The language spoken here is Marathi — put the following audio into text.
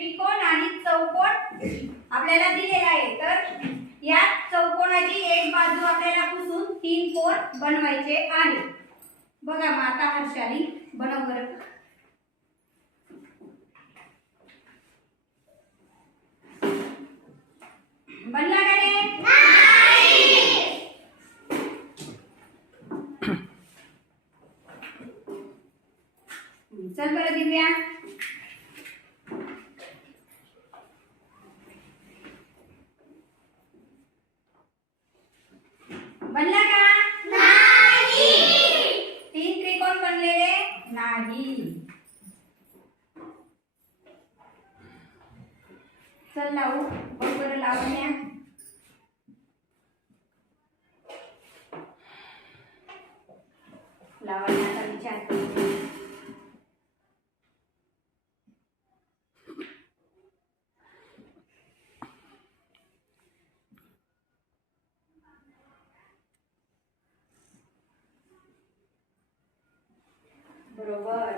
त्रिकोण आणि चौकोन आपल्याला दिलेला आहे। तर या चौकोनाची एक बाजू आपल्याला पुसून 3 कोन बनवायचे आहे। बघा मग आता हर्षाली बनव बरं। बनला का रे? नाही। चल बरं दिव्या। बनला का? नाही। 3 त्रिकोण बनलेले नाही। चल लावू बरोबर लावण्या। लावण्याचा विचार करते। बरोबर।